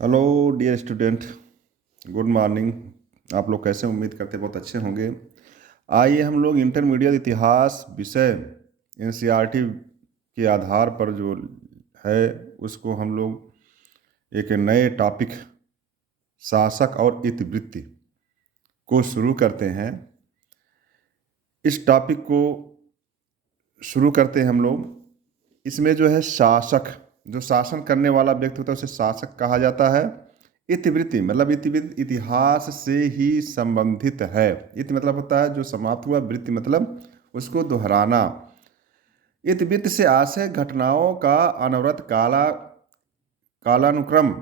Hello dear student, good morning. आप लोग कैसे? उम्मीद करते बहुत अच्छे होंगे। आइए हम लोग इंटरमीडिएट इतिहास विषय एनसीईआरटी के आधार पर जो है उसको हम लोग एक नए टॉपिक शासक और इतिवृत्ति को शुरू करते हैं। इस टॉपिक को शुरू करते हैं हम लोग। इसमें जो है शासक, जो शासन करने वाला व्यक्ति होता है उसे शासक कहा जाता है। इतिवृत्ति मतलब इतिवृत्ति इतिहास से ही संबंधित है। इति मतलब होता है जो समाप्त हुआ, वृत्ति मतलब उसको दोहराना। इतिवृत्ति से आशय घटनाओं का अनवरत कालानुक्रम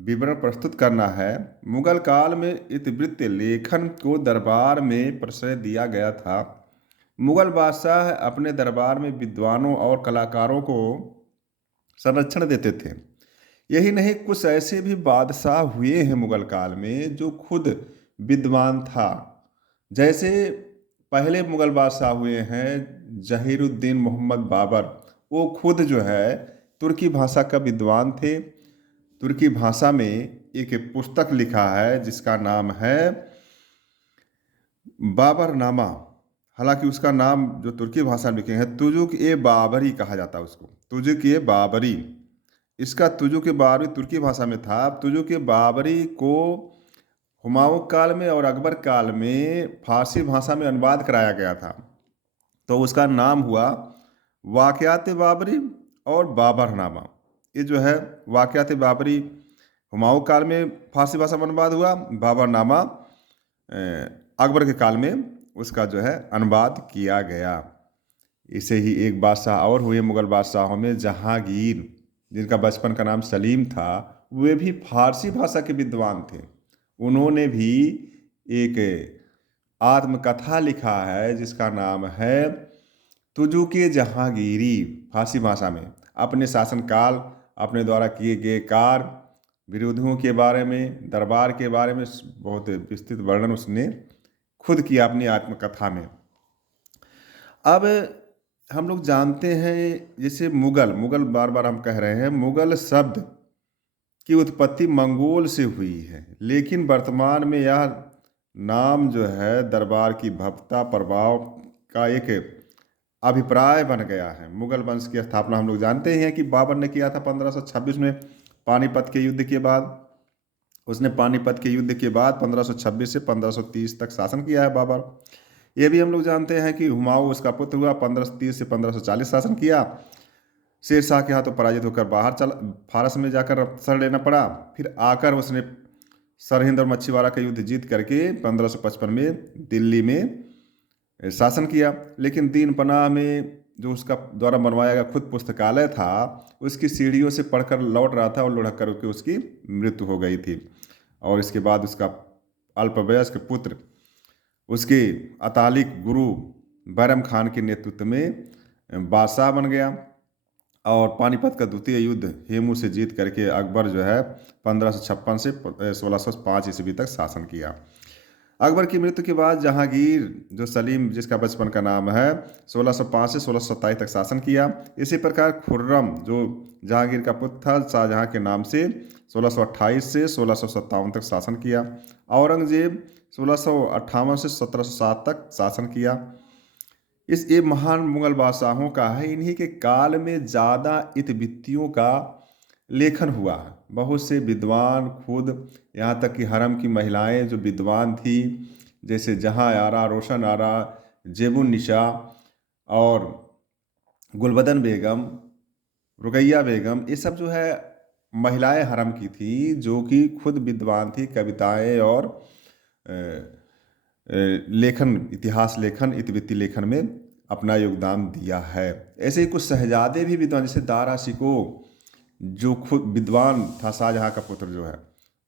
विवरण प्रस्तुत करना है। मुगल काल में इतिवृत्त लेखन को दरबार में प्रश्रय दिया गया था। मुगल बादशाह अपने दरबार में विद्वानों और कलाकारों को संरक्षण देते थे। यही नहीं, कुछ ऐसे भी बादशाह हुए हैं मुगल काल में जो खुद विद्वान था। जैसे पहले मुगल बादशाह हुए हैं जहीरुद्दीन मोहम्मद बाबर। वो खुद जो है तुर्की भाषा का विद्वान थे। तुर्की भाषा में एक पुस्तक लिखा है जिसका नाम है बाबरनामा। हालांकि उसका नाम जो तुर्की भाषा में लिखे हैं तुजुक ए बाबरी कहा जाता है उसको, तुजुक ए बाबरी। इसका तुजुक ए बाबरी तुर्की भाषा में था। तुजुक ए बाबरी को हुमायूं काल में और अकबर काल में फारसी भाषा में अनुवाद कराया गया था। तो उसका नाम हुआ वाक़यात बाबरी और बाबरनामा। ये जो है वाक़यात बाबरी हुमायूं काल में फारसी भाषा में अनुवाद हुआ, बाबरनामा अकबर के काल में उसका जो है अनुवाद किया गया। इसे ही एक बादशाह और हुए मुगल बादशाहों में जहांगीर, जिनका बचपन का नाम सलीम था। वे भी फारसी भाषा के विद्वान थे। उन्होंने भी एक आत्मकथा लिखा है जिसका नाम है तुजुक-ए जहांगीरी। फारसी भाषा में अपने शासनकाल, अपने द्वारा किए गए कार्य, विरोधियों के बारे में, दरबार के बारे में बहुत विस्तृत वर्णन उसने खुद किया अपनी आत्मकथा में। अब हम लोग जानते हैं जैसे मुगल मुगल बार बार हम कह रहे हैं मुगल शब्द की उत्पत्ति मंगोल से हुई है, लेकिन वर्तमान में यह नाम जो है दरबार की भव्यता प्रभाव का एक अभिप्राय बन गया है। मुगल वंश की स्थापना हम लोग जानते हैं कि बाबर ने किया था 1526 में, पानीपत के युद्ध के बाद। उसने पानीपत के युद्ध के बाद 1526 से 1530 तक शासन किया है बाबर। ये भी हम लोग जानते हैं कि हुमायूं उसका पुत्र हुआ, 1530 से 1540 शासन किया। शेर शाह के हाथों पराजित होकर बाहर चला, फारस में जाकर शरण लेना पड़ा। फिर आकर उसने सरहिंद और मच्छीवाड़ा का युद्ध जीत करके 1555 में दिल्ली में शासन किया। लेकिन दीन पनाह में जो उसका द्वारा बनवाया गया खुद पुस्तकालय था, उसकी सीढ़ियों से पढ़कर लौट रहा था और लुढ़क कर के उसकी मृत्यु हो गई थी। और इसके बाद उसका अल्पवयस्क पुत्र उसके अतालिक गुरु बैरम खान के नेतृत्व में बादशाह बन गया। और पानीपत का द्वितीय युद्ध हेमू से जीत करके अकबर जो है 1556 से 1605 ईस्वी तक शासन किया। अकबर की मृत्यु के बाद जहांगीर जो सलीम, जिसका बचपन का नाम है, 1605 से 1627 तक शासन किया। इसी प्रकार खुर्रम जो जहांगीर का पुत्र था शाहजहां के नाम से 1628 से 1657 तक शासन किया। औरंगजेब 1658 से 1707 तक शासन किया। इस ये महान मुगल बादशाहों का है। इन्हीं के काल में ज़्यादा इतिवृत्तियों का लेखन हुआ है। बहुत से विद्वान खुद, यहाँ तक कि हरम की महिलाएं जो विद्वान थी, जैसे जहाँ आरा, रोशन आरा, जेबुन निशा और गुलबदन बेगम, रुकैया बेगम, ये सब जो है महिलाएं हरम की थी जो कि खुद विद्वान थी। कविताएं और लेखन, इतिहास लेखन, इतिवृत्ति लेखन में अपना योगदान दिया है। ऐसे ही कुछ शहजादे भी विद्वान, जैसे दारा शिको जो खुद विद्वान था, शाहजहाँ का पुत्र जो है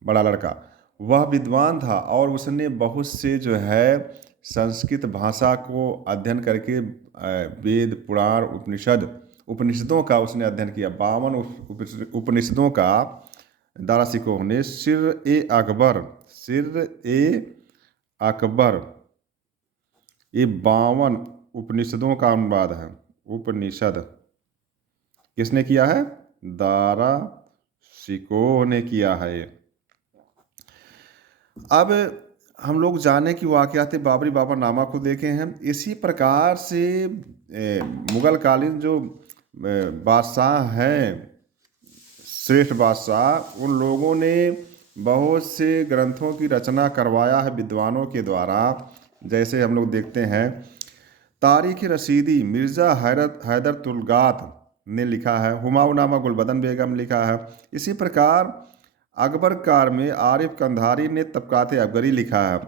बड़ा लड़का, वह विद्वान था और उसने बहुत से जो है संस्कृत भाषा को अध्ययन करके वेद, पुराण, उपनिषदों का उसने अध्ययन किया। 52 उपनिषदों का दारा शिकोह ने सिर ए अकबर ये 52 उपनिषदों का अनुवाद है। उपनिषद किसने किया है? दारा शिकोह ने किया है। अब हम लोग जाने की वाक़यात बाबरी बाबरनामा को देखे हैं। इसी प्रकार से मुग़ल कालीन जो बादशाह हैं, श्रेष्ठ बादशाह, उन लोगों ने बहुत से ग्रंथों की रचना करवाया है विद्वानों के द्वारा। जैसे हम लोग देखते हैं, तारीख़ रशीदी मिर्ज़ा हैदर तुलगात ने लिखा है, हुमायूंनामा गुलबदन बेगम लिखा है। इसी प्रकार अकबर कार में आरिफ कंधारी ने तबकात अकबरी लिखा है।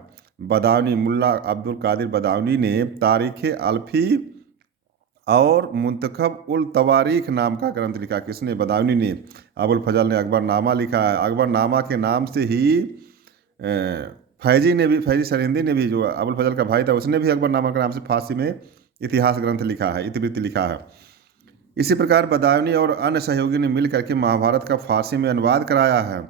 बदायूनी मुल्ला अब्दुल कादिर बदायूनी ने तारीख़ अल्फ़ी और मुंतखब उल तवारीख नाम का ग्रंथ लिखा। किसने? बदायूनी ने। अबुल फजल ने अकबरनामा लिखा है। अकबरनामा के नाम से ही फैजी सरिंदी ने भी, जो अबुल फजल का भाई था, उसने भी अकबरनामा के नाम से फारसी में इतिहास ग्रंथ लिखा है, इतिवृत्ति लिखा है। इसी प्रकार बदायूनी और अन्य सहयोगी ने मिल करके महाभारत का फारसी में अनुवाद कराया है।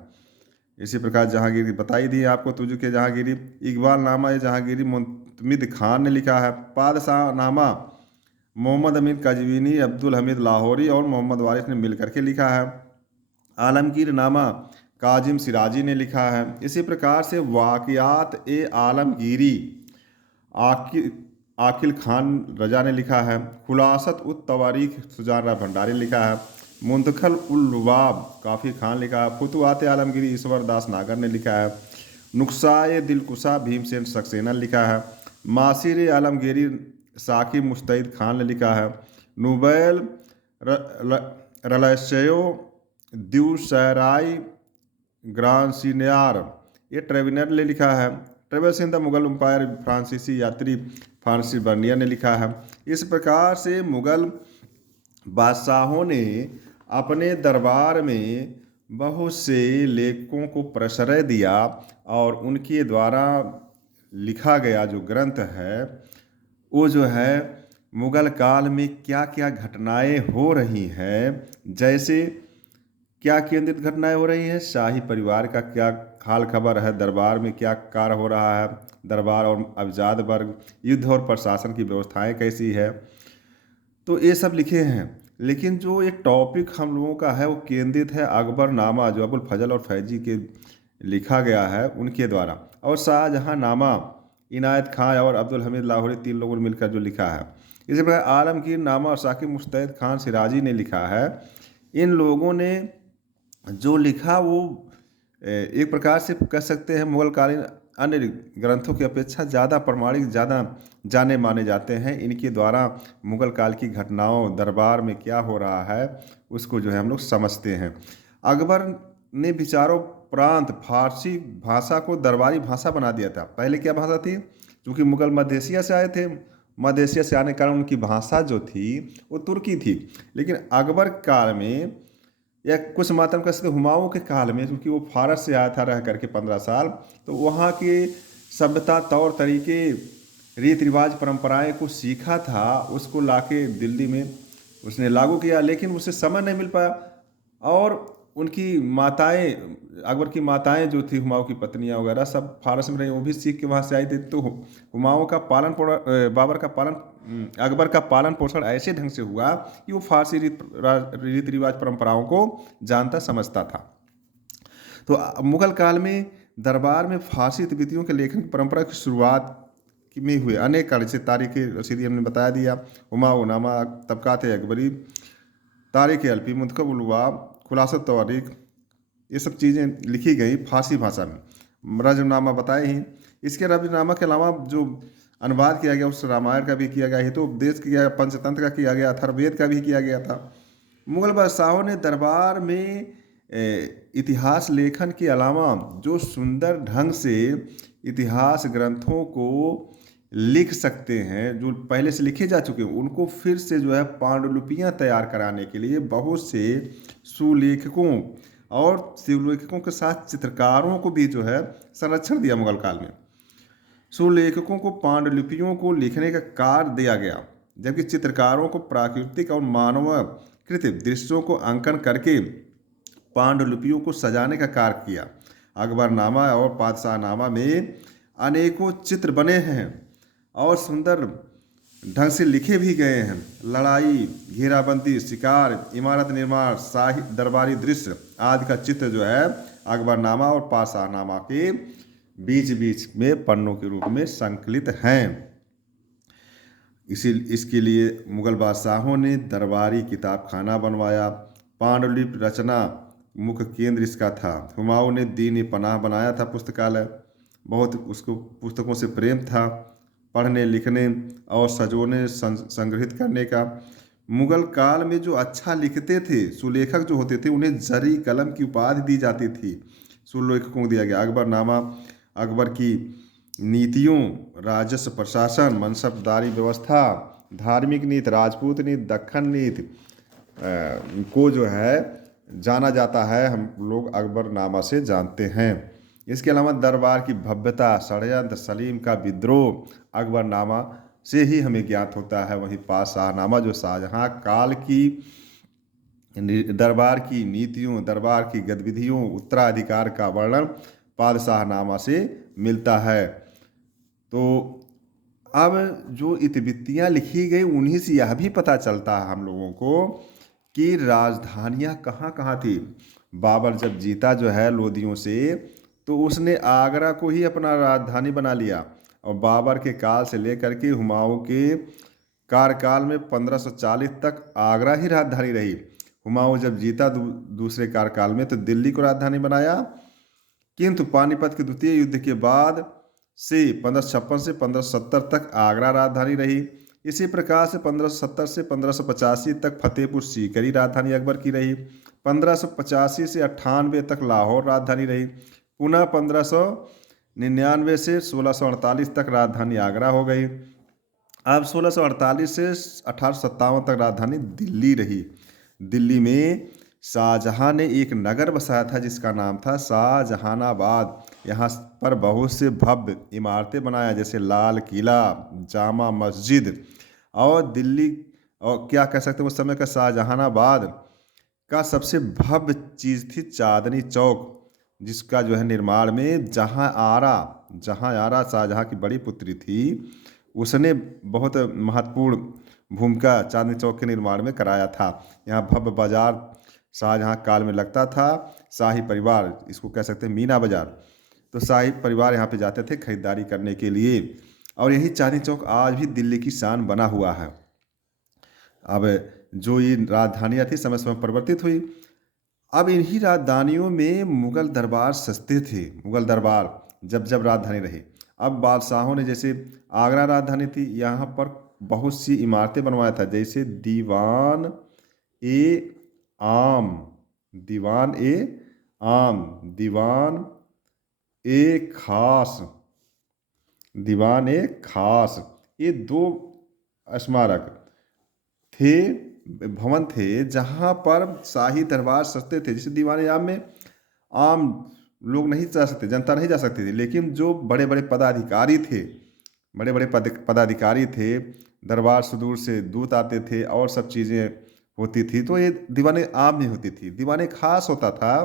इसी प्रकार जहांगीरी बताई दी आपको, तुझ के जहांगीरी। इकबाल नामा ये जहांगीरी मुंतमिद खान ने लिखा है। पादशाह नामा मोहम्मद अमीन कजवीनी, अब्दुल हमीद लाहौरी और मोहम्मद वारिस ने मिल करके लिखा है। आलमगीर नामा काजिम सिराजी ने लिखा है। इसी प्रकार से वाक़ियात ए आलमगीरी आकिल खान रजा ने लिखा है। खुलासत उत तवारीख सुजान भंडारी ने लिखा है। मुंतखल उल लुबाब काफ़ी खान लिखा है। फुतुआत आलमगीरी ईश्वर दास नागर ने लिखा है। नुक्साए दिलकुशा भीमसेन सक्सेना ने लिखा है। मासिर आलमगीरी साकिब मुस्तैद खान ने लिखा है। नुबैल रलशयो द्यूसराई ग्रांसिनियार ये ट्रेविनर ने लिखा है। Travels in the Mughal empire फ्रांसीसी यात्री फ्रांसिस बर्नियर ने लिखा है। इस प्रकार से मुगल बादशाहों ने अपने दरबार में बहुत से लेखकों को प्रश्रय दिया और उनके द्वारा लिखा गया जो ग्रंथ है, वो जो है मुग़ल काल में क्या क्या घटनाएं हो रही हैं, जैसे क्या केंद्रित घटनाएं हो रही हैं, शाही परिवार का क्या हाल खबर है, दरबार में क्या कार्य हो रहा है, दरबार और अवजाद वर्ग, युद्ध और प्रशासन की व्यवस्थाएं कैसी है, तो ये सब लिखे हैं। लेकिन जो एक टॉपिक हम लोगों का है वो केंद्रित है अकबरनामा, जो अबुल फजल और फैजी के लिखा गया है उनके द्वारा, और शाहजहां नामा इनायत खान और अब्दुल हमीद लाहौरी 3 लोगों ने मिलकर जो लिखा है। इसी प्रकार आलमगीर नामा और साकिब मुस्तैद खान सिराजी ने लिखा है। इन लोगों ने जो लिखा वो एक प्रकार से कह सकते हैं मुग़ल कालीन अन्य ग्रंथों की अपेक्षा ज़्यादा प्रमाणिक, ज़्यादा जाने माने जाते हैं। इनके द्वारा मुग़ल काल की घटनाओं, दरबार में क्या हो रहा है, उसको जो है हम लोग समझते हैं। अकबर ने विचारों प्रांत फारसी भाषा को दरबारी भाषा बना दिया था। पहले क्या भाषा थी? क्योंकि मुग़ल मध्य एशिया से आए थे, मध्य एशिया से आने के कारण उनकी भाषा जो थी वो तुर्की थी। लेकिन अकबर काल में या कुछ मात्रा में कह सकते हुमायूं के काल में, क्योंकि वो फारस से आया था रह करके 15 साल, तो वहाँ के सभ्यता, तौर तरीके, रीति रिवाज, परंपराएं को सीखा था, उसको लाके दिल्ली में उसने लागू किया। लेकिन उसे समय नहीं मिल पाया और उनकी माताएं, अकबर की माताएं जो थी, हुमायूं की पत्नियां वगैरह सब फारस में रही, वो भी सीख के वहाँ से आई थी। तो हुमायूं का अकबर का पालन पोषण ऐसे ढंग से हुआ कि वो फारसी रीति रिवाज परंपराओं को जानता समझता था। तो मुग़ल काल में दरबार में फारसी तिब्बतियों के लेखन की परंपरा की शुरुआत में हुए अनेक कार्य, जैसे तारीख़ रशीदी हमने बताया दिया, हुमायूंनामा, तबकात अकबरी, तारीख़ अल्फ़ी, मुंतखब उल लुबाब, खुलासत तवारीख, ये सब चीज़ें लिखी गई फारसी भाषा में। रजमनामा बताए ही। इसके रजमनामा के अलावा जो अनुवाद किया गया उस रामायण का भी किया गया, हितोपदेश किया गया, पंचतंत्र का किया गया, अथर्ववेद का भी किया गया था। मुग़ल बादशाहों ने दरबार में इतिहास लेखन के अलावा जो सुंदर ढंग से इतिहास ग्रंथों को लिख सकते हैं, जो पहले से लिखे जा चुके हैं, उनको फिर से जो है पांडुलिपियाँ तैयार कराने के लिए बहुत से सुलेखकों और शिवलेखकों के साथ चित्रकारों को भी जो है संरक्षण दिया मुग़ल काल में। सुलेखकों को पांडुलिपियों को लिखने का कार्य दिया गया, जबकि चित्रकारों को प्राकृतिक और मानवकृत दृश्यों को अंकन करके पांडुलिपियों को सजाने का कार्य किया। अकबरनामा और पादशाहनामा में अनेकों चित्र बने हैं और सुंदर ढंग से लिखे भी गए हैं। लड़ाई, घेराबंदी, शिकार, इमारत निर्माण, शाही दरबारी दृश्य आदि का चित्र जो है अकबरनामा और पाशाहनामा के बीच बीच में पन्नों के रूप में संकलित हैं। इसके लिए मुगल बादशाहों ने दरबारी किताब खाना बनवाया। पांडुलिपि रचना मुख्य केंद्र इसका था। हुमायूं ने दीन पनाह बनाया था पुस्तकालय। बहुत उसको पुस्तकों से प्रेम था, पढ़ने लिखने और सजोने संग्रहित करने का। मुगल काल में जो अच्छा लिखते थे, सुलेखक जो होते थे, उन्हें जरी कलम की उपाधि दी जाती थी। सुलेखकों को दिया गया। अकबरनामा अकबर की नीतियों, राजस्व प्रशासन, मनसबदारी व्यवस्था, धार्मिक नीति, राजपूत नीति, दक्खन नीति को जो है जाना जाता है। हम लोग अकबरनामा से जानते हैं। इसके अलावा दरबार की भव्यता, षड्यंत्र, सलीम का विद्रोह अकबरनामा से ही हमें ज्ञात होता है। वहीं पाशाहनामा जो शाहजहां काल की दरबार की नीतियों, दरबार की गतिविधियों, उत्तराधिकार का वर्णन पाशाहनामा से मिलता है। तो अब जो इतिवृत्तियाँ लिखी गई उन्हीं से यह भी पता चलता है हम लोगों को कि राजधानियाँ कहाँ कहाँ थी। बाबर जब जीता जो है लोदियों से, तो उसने आगरा को ही अपना राजधानी बना लिया। और बाबर के काल से लेकर के हुमायूं के कार्यकाल में 1540 तक आगरा ही राजधानी रही। हुमायूं जब जीता दूसरे कार्यकाल में, तो दिल्ली को राजधानी बनाया। किंतु पानीपत के द्वितीय युद्ध के बाद से 1556 से 1570 तक आगरा राजधानी रही। इसी प्रकार से 1570 से 1585 तक फतेहपुर सीकरी राजधानी अकबर की रही। 1585 से 98 तक लाहौर राजधानी रही। पुनः 1599 से 1648 तक राजधानी आगरा हो गई। अब 1648 से 1857 तक राजधानी दिल्ली रही। दिल्ली में शाहजहां ने एक नगर बसाया था जिसका नाम था शाहजहानाबाद। यहाँ पर बहुत से भव्य इमारतें बनाया, जैसे लाल किला, जामा मस्जिद। और दिल्ली, और क्या कह सकते हैं, उस समय का शाहजहानाबाद का सबसे भव्य चीज़ थी चांदनी चौक, जिसका जो है निर्माण में जहाँ आरा शाहजहां की बड़ी पुत्री थी, उसने बहुत महत्वपूर्ण भूमिका चांदनी चौक के निर्माण में कराया था। यहाँ भव्य बाजार शाहजहां काल में लगता था। शाही परिवार, इसको कह सकते हैं मीना बाजार, तो शाही परिवार यहाँ पे जाते थे खरीदारी करने के लिए। और यही चांदनी चौक आज भी दिल्ली की शान बना हुआ है। अब जो ये राजधानियाँ थी समय समय परिवर्तित हुई। अब इन्हीं राजधानियों में मुगल दरबार सस्ते थे। मुगल दरबार जब जब राजधानी रहे। अब बादशाहों ने, जैसे आगरा राजधानी थी, यहाँ पर बहुत सी इमारतें बनवाया था, जैसे दीवान ए आम, दीवान ए आम, दीवान ए खास, दीवान ए खास, ये दो स्मारक थे, भवन थे, जहाँ पर शाही दरबार सस्ते थे। जैसे दीवान ए आम में आम लोग नहीं जा सकते, जनता नहीं जा सकती थी, लेकिन जो बड़े बड़े पदाधिकारी थे, पदाधिकारी थे, दरबार सुदूर से दूत आते थे और सब चीज़ें होती थी, तो ये दीवाने आम नहीं होती थी। दीवाने खास होता था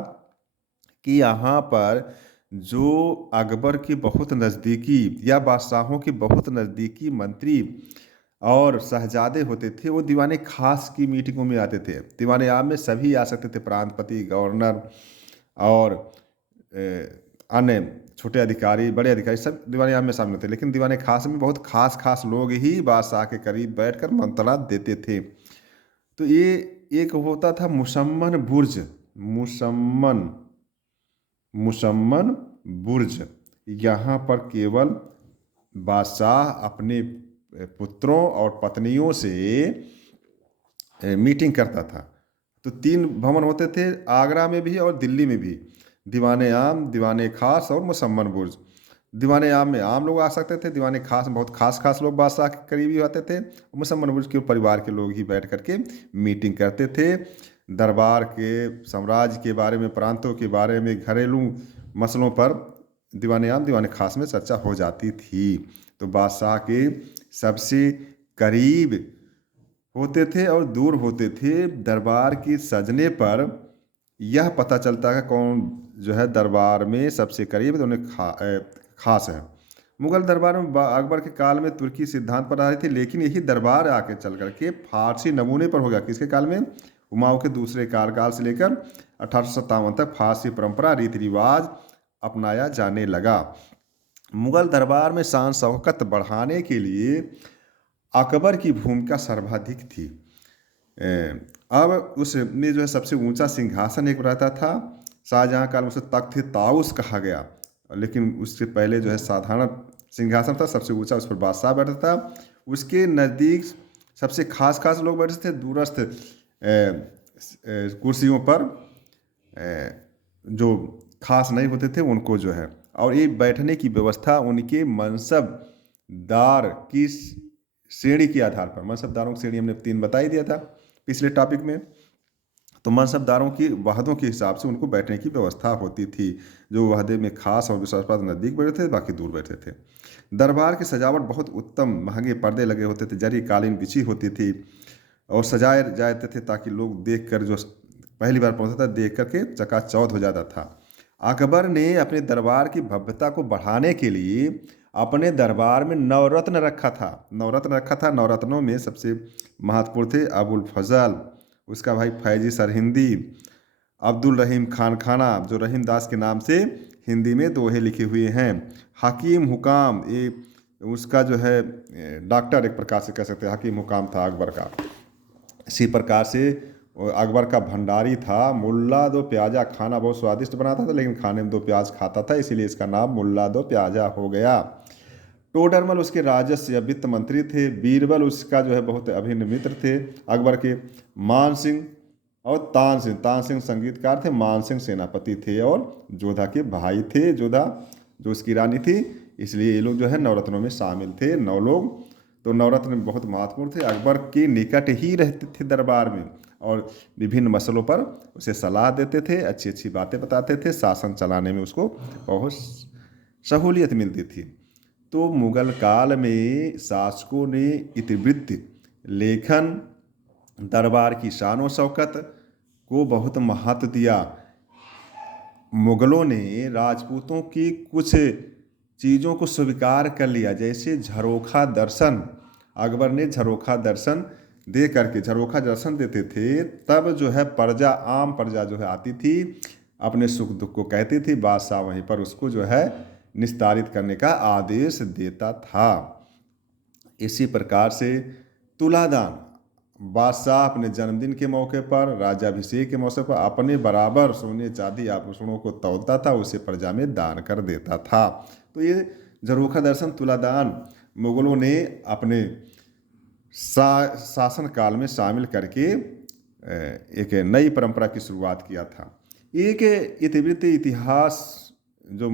कि यहाँ पर जो अकबर के बहुत नज़दीकी या बादशाहों के बहुत नज़दीकी मंत्री और शहजादे होते थे, वो दीवाने खास की मीटिंगों में आते थे। दीवाने आम में सभी आ सकते थे, प्रांतपति, गवर्नर और अन्य छोटे अधिकारी, बड़े अधिकारी, सब दीवाने आम में शामिल थे। लेकिन दीवाने खास में बहुत खास खास लोग ही बादशाह के करीब बैठकर मंत्रणा देते थे। तो ये एक होता था मुसम्मन बुर्ज, मुसम्मन बुर्ज। यहाँ पर केवल बादशाह अपने पुत्रों और पत्नियों से मीटिंग करता था। तो 3 भवन होते थे, आगरा में भी और दिल्ली में भी, दीवाने आम, दीवाने खास और मुसम्मन बुर्ज। दीवाने आम में आम लोग आ सकते थे, दीवाने खास में बहुत खास खास लोग बादशाह के करीबी आते थे। मुसम्मन बुर्ज के परिवार के लोग ही बैठ करके मीटिंग करते थे। दरबार के, साम्राज्य के बारे में, प्रांतों के बारे में, घरेलू मसलों पर दीवाने आम, दीवाने खास में चर्चा हो जाती थी। तो बादशाह के सबसे करीब होते थे और दूर होते थे। दरबार की सजने पर यह पता चलता है कौन जो है दरबार में सबसे करीब, तो उन्हें खास है। मुगल दरबार में अकबर के काल में तुर्की सिद्धांत पर आ रही थी, लेकिन यही दरबार आके चल करके फारसी नमूने पर हो गया। किसके काल में? हुमायूं के दूसरे कार्यकाल से लेकर 1857 तक फारसी परंपरा रीति रिवाज अपनाया जाने लगा। मुगल दरबार में शान शौकत बढ़ाने के लिए अकबर की भूमिका सर्वाधिक थी। अब उसमें जो है सबसे ऊंचा सिंहासन एक रहता था। शाहजहाँ काल में उसे तख्त ताउस कहा गया, लेकिन उससे पहले जो है साधारण सिंहासन था, सबसे ऊंचा उस पर बादशाह बैठता था। उसके नज़दीक सबसे खास खास लोग बैठते थे, दूरस्थ कुर्सियों पर जो खास नहीं होते थे उनको जो है, और ये बैठने की व्यवस्था उनके मनसबदार की श्रेणी के आधार पर, मनसबदारों की श्रेणी हमने 3 बता ही दिया था पिछले टॉपिक में। तो मनसबदारों की वहदों के हिसाब से उनको बैठने की व्यवस्था होती थी। जो वहदे में खास और विश्वासपात्र नज़दीक बैठे थे, बाकी दूर बैठे थे। दरबार की सजावट बहुत उत्तम, महंगे पर्दे लगे होते थे, जरी कालीन बिछी होती थी और सजाए जाते थे ताकि लोग देख कर, जो पहली बार पहुंचता था देख करके चकाचौंध हो जाता था। अकबर ने अपने दरबार की भव्यता को बढ़ाने के लिए अपने दरबार में नवरत्न रखा था। नवरत्नों में सबसे महत्वपूर्ण थे अबुल फजल, उसका भाई फैजी सरहिंदी, अब्दुल रहीम खान खाना, जो रहीम दास के नाम से हिंदी में दोहे लिखे हुए हैं। हकीम हुकाम, ये उसका जो है डॉक्टर एक प्रकार से कह सकते हैं, हकीम हुकाम था अकबर का। इसी प्रकार से अकबर का भंडारी था। मुल्ला दो प्याजा, खाना बहुत स्वादिष्ट बनाता था लेकिन खाने में 2 प्याज खाता था, इसीलिए इसका नाम मुल्ला दो प्याजा हो गया। टोडरमल उसके राजस्व या वित्त मंत्री थे। बीरबल उसका जो है बहुत अभिन्न मित्र थे अकबर के। मान सिंह और तान सिंह संगीतकार थे। मान सिंह सेनापति थे और जोधा के भाई थे। जोधा जो उसकी रानी थी, इसलिए ये लोग जो है नवरत्नों में शामिल थे। 9 लोग तो नवरत्न में बहुत महत्वपूर्ण थे। अकबर के निकट ही रहते थे दरबार में और विभिन्न मसलों पर उसे सलाह देते थे, अच्छी अच्छी बातें बताते थे, शासन चलाने में उसको बहुत सहूलियत मिलती थी। तो मुगल काल में शासकों ने इतिवृत्त लेखन, दरबार की शान व शौकत को बहुत महत्व दिया। मुगलों ने राजपूतों की कुछ चीज़ों को स्वीकार कर लिया, जैसे झरोखा दर्शन। अकबर ने झरोखा दर्शन दे करके, झरोखा दर्शन देते थे, तब जो है प्रजा, आम प्रजा जो है आती थी, अपने सुख दुख को कहती थी, बादशाह वहीं पर उसको जो है निस्तारित करने का आदेश देता था। इसी प्रकार से तुलादान, बादशाह अपने जन्मदिन के मौके पर, राज्याभिषेक के मौके पर अपने बराबर सोने चांदी आभूषणों को तौलता था, उसे प्रजा में दान कर देता था। तो ये झरोखा दर्शन, तुलादान मुगलों ने अपने शासन काल में शामिल करके एक नई परंपरा की शुरुआत किया था। एक इतिवृत्ति इतिहास, जो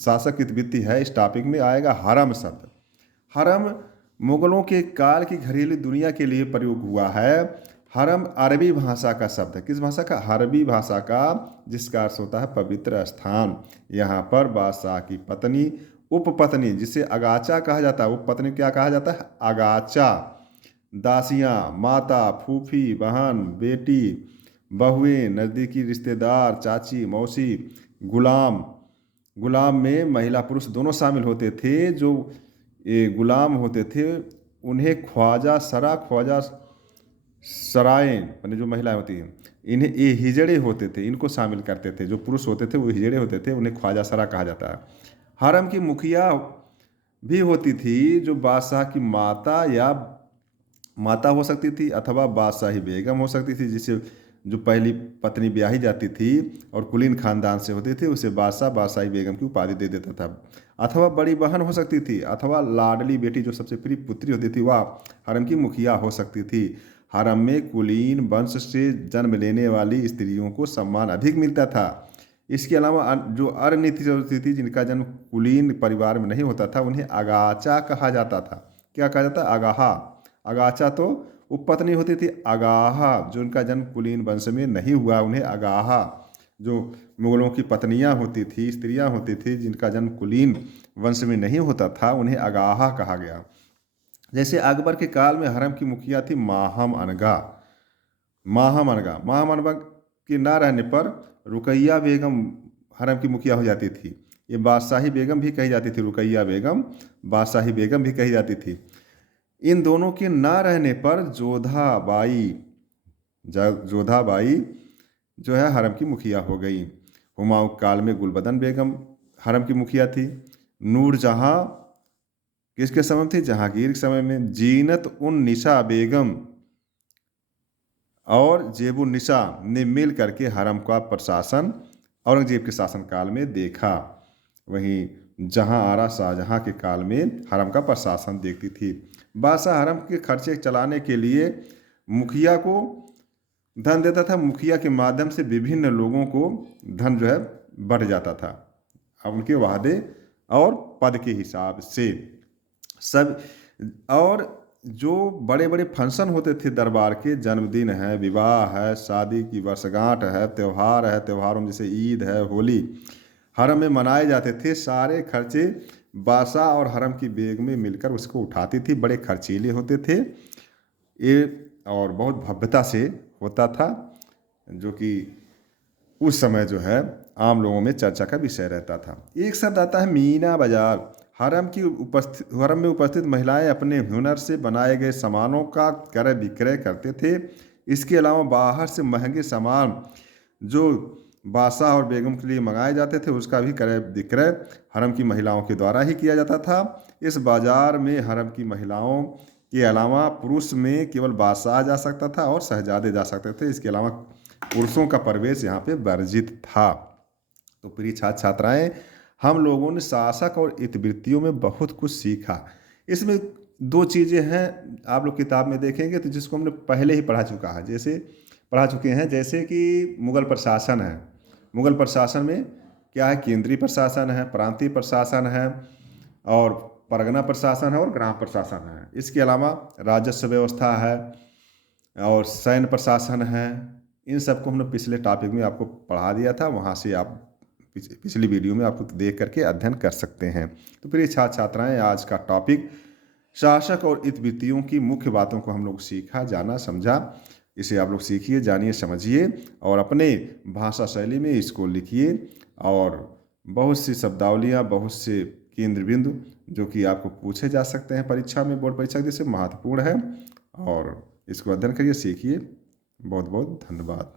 शासक इतिवृत्ति है, इस टॉपिक में आएगा हरम शब्द। हरम मुगलों के काल की घरेलू दुनिया के लिए प्रयोग हुआ है। हरम अरबी भाषा का शब्द है। किस भाषा का? अरबी भाषा का, जिसका अर्थ होता है पवित्र स्थान। यहाँ पर बादशाह की पत्नी, उपपत्नी, जिसे अगाचा कहा जाता है, उपपत्नी क्या कहा जाता है? अगाचा। दासियाँ, माता, फूफी, बहन, बेटी, बहुएं, नज़दीकी रिश्तेदार, चाची, मौसी, गुलाम। गुलाम में महिला पुरुष दोनों शामिल होते थे। जो ये गुलाम होते थे उन्हें ख्वाजा सरा, ख्वाजा सराएं, यानी जो महिलाएं होती हैं, इन्हें ये हिजड़े होते थे, इनको शामिल करते थे। जो पुरुष होते थे वो हिजड़े होते थे, उन्हें ख्वाजा सरा कहा जाता है। हरम की मुखिया भी होती थी, जो बादशाह की माता या माता हो सकती थी अथवा बादशाही बेगम हो सकती थी, जिसे जो पहली पत्नी ब्याही जाती थी और कुलीन खानदान से होती थी, उसे बादशाह, बादशाही बेगम की उपाधि दे देता था। अथवा बड़ी बहन हो सकती थी, अथवा लाडली बेटी, जो सबसे प्रिय पुत्री होती थी, वह हरम की मुखिया हो सकती थी। हरम में कुलीन वंश से जन्म लेने वाली स्त्रियों को सम्मान अधिक मिलता था। इसके अलावा जो अन्य नीति होती थी, जिनका जन्म कुलीन परिवार में नहीं होता था, उन्हें अगाचा कहा जाता था। क्या कहा जाता? अगाहा। अगाचा तो उपपत्नी होती थी। अगाहा, जो उनका जन्म कुलीन वंश में नहीं हुआ, उन्हें अगाहा। जो मुगलों की पत्नियां होती थी, स्त्रियां होती थी, जिनका जन्म कुलीन वंश में नहीं होता था, उन्हें अगाहा कहा गया। जैसे अकबर के काल में हरम की मुखिया थी माहम अनगा। माहम अनगा के ना रहने पर रुकैया बेगम हरम की मुखिया हो जाती थी। ये बादशाही बेगम भी कही जाती थी, रुकैया बेगम बादशाही बेगम भी कही जाती थी। इन दोनों के ना रहने पर जोधाबाई जो है हरम की मुखिया हो गई। हुमायूं काल में गुलबदन बेगम हरम की मुखिया थी। नूरजहां किसके समय में थी? जहांगीर के समय में। जीनत उन निसा बेगम और जेबुन्निसा ने मिल करके हरम का प्रशासन औरंगजेब के शासनकाल में देखा। वहीं जहां आरा शाहजहां के काल में हरम का प्रशासन देखती थी। बादशाह हरम के खर्चे चलाने के लिए मुखिया को धन देता था। मुखिया के माध्यम से विभिन्न लोगों को धन जो है बढ़ जाता था, अब उनके वादे और पद के हिसाब से सब। और जो बड़े बड़े फंक्शन होते थे दरबार के, जन्मदिन है, विवाह है, शादी की वर्षगांठ है, त्यौहार है, त्योहारों में जैसे ईद है, होली, हरम में मनाए जाते थे। सारे खर्चे बादशाह और हरम की बेगमें मिलकर उसको उठाती थी। बड़े खर्चीले होते थे ये और बहुत भव्यता से होता था, जो कि उस समय जो है आम लोगों में चर्चा का विषय रहता था। एक शब्द आता है मीना बाजार। हरम में उपस्थित महिलाएं अपने हुनर से बनाए गए सामानों का क्रय विक्रय करते थे। इसके अलावा बाहर से महंगे सामान जो बादशाह और बेगम के लिए मंगाए जाते थे उसका भी क्रय विक्रय हरम की महिलाओं के द्वारा ही किया जाता था। इस बाजार में हरम की महिलाओं के अलावा पुरुष में केवल बादशाह जा सकता था और शहजादे जा सकते थे। इसके अलावा पुरुषों का प्रवेश यहाँ पे वर्जित था। तो प्रिय छात्र छात्राएं, हम लोगों ने शासक और इतिवृत्तियों में बहुत कुछ सीखा। इसमें दो चीज़ें हैं, आप लोग किताब में देखेंगे तो जिसको हमने पहले ही पढ़ा चुके हैं, जैसे कि मुगल प्रशासन है। मुगल प्रशासन में क्या है? केंद्रीय प्रशासन है, प्रांतीय प्रशासन है और परगना प्रशासन है और ग्राम प्रशासन है। इसके अलावा राजस्व व्यवस्था है और सैन्य प्रशासन है। इन सबको हमने पिछले टॉपिक में आपको पढ़ा दिया था, वहाँ से आप पिछली वीडियो में आपको देख करके अध्ययन कर सकते हैं। तो प्रिय छात्र छात्राएं, आज का टॉपिक शासक और इतिवृत्तियों की मुख्य बातों को हम लोग सीखा, जाना, समझा। इसे आप लोग सीखिए, जानिए, समझिए और अपने भाषा शैली में इसको लिखिए। और बहुत सी शब्दावलियाँ, बहुत से केंद्र बिंदु जो कि आपको पूछे जा सकते हैं परीक्षा में, बोर्ड परीक्षा जैसे महत्वपूर्ण है, और इसको अध्ययन करिए, सीखिए। बहुत बहुत धन्यवाद।